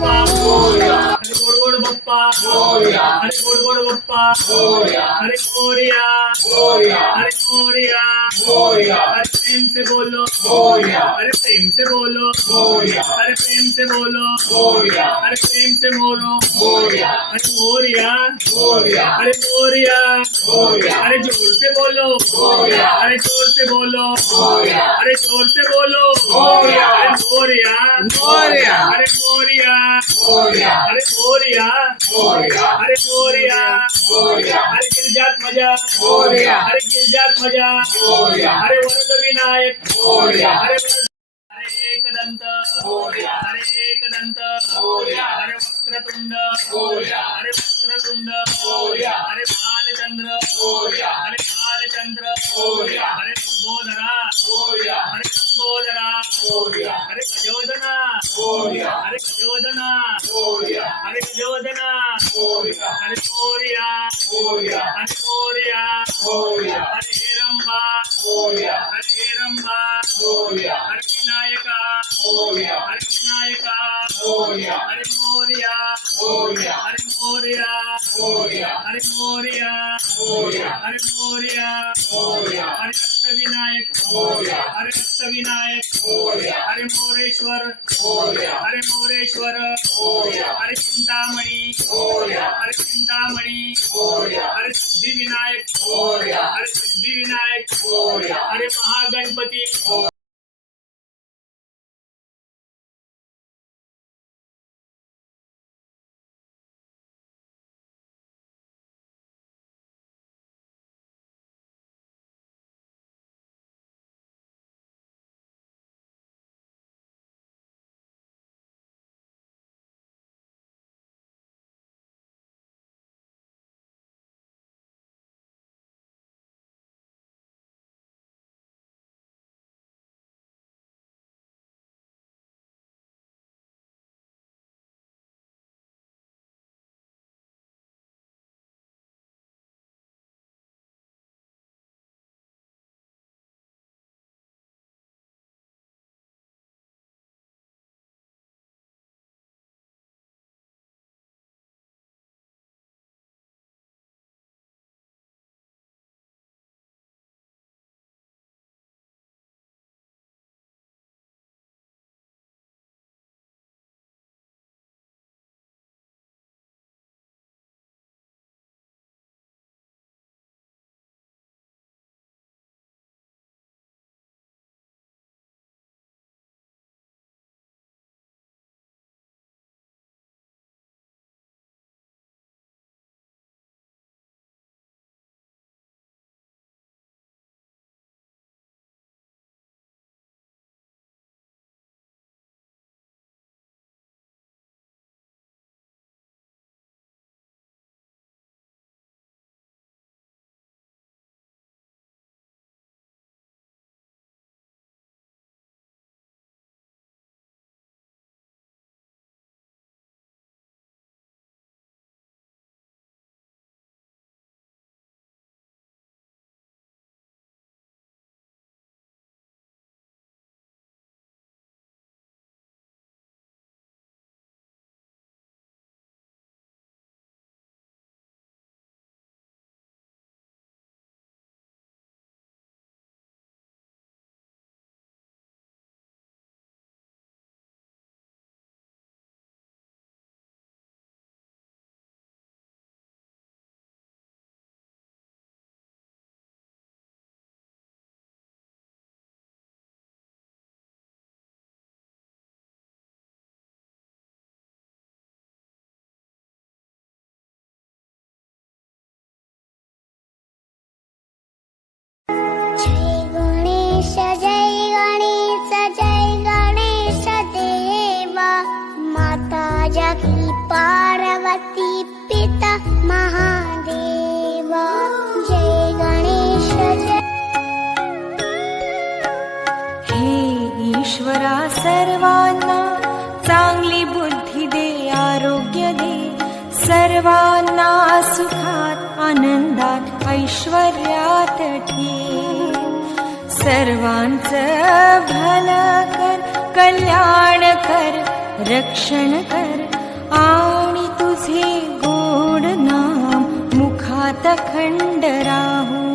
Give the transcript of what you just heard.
हरे गोड गोड बप्पा हरे गोड गोड बप्पा हरे मोरिया हरे मोरिया हरे प्रेम से बोलो हरे प्रेम से बोलो हरे प्रेम से बोलो हरे प्रेम से बोलो हरे मोरिया हरे मोरिया अरे जोर से बोलो अरे जोर से बोलो अरे जोर से बोलो अरे मोरिया अरे मोरिया अरे मोरिया अरे मोरिया अरे गिरजात मजा अरे गिरजात मजा अरे वरद विनायक अरे एकदंत अरे एकदंत अरे वक्रतुंड अरे वक्रतुंड अरे बालचंद्र अरे बालचंद्र अरे लंबोदरा अरे लंबोदरा अरे गजोदना अरे गजोदना अरे गजोदना अरे मोरिया अरे मोरिया अरे हेरंबा अरे हेरंबा अरे विनायका हरे विनायका हरे मोरिया हरे मोरिया हरे मोरिया हरे मोरिया हरे अष्टविनायक हरे अष्टविनायक हरे मोरेश्वर हरे मोरेश्वर हरे चिंतामणि हरे चिंतामणि हरे सिद्धिविनायक हरे सिद्धिविनायक हरे महागणपती पार्वती पिता महादेवा जय गणेश जय। हे ईश्वरा सर्वांना चांगली बुद्धी दे, आरोग्य दे, सर्वांना सुखात आनंदात ऐश्वर्यात ठेव, सर्वांचं भलं कर, कल्याण कर, रक्षण कर, नाथ खंड राहू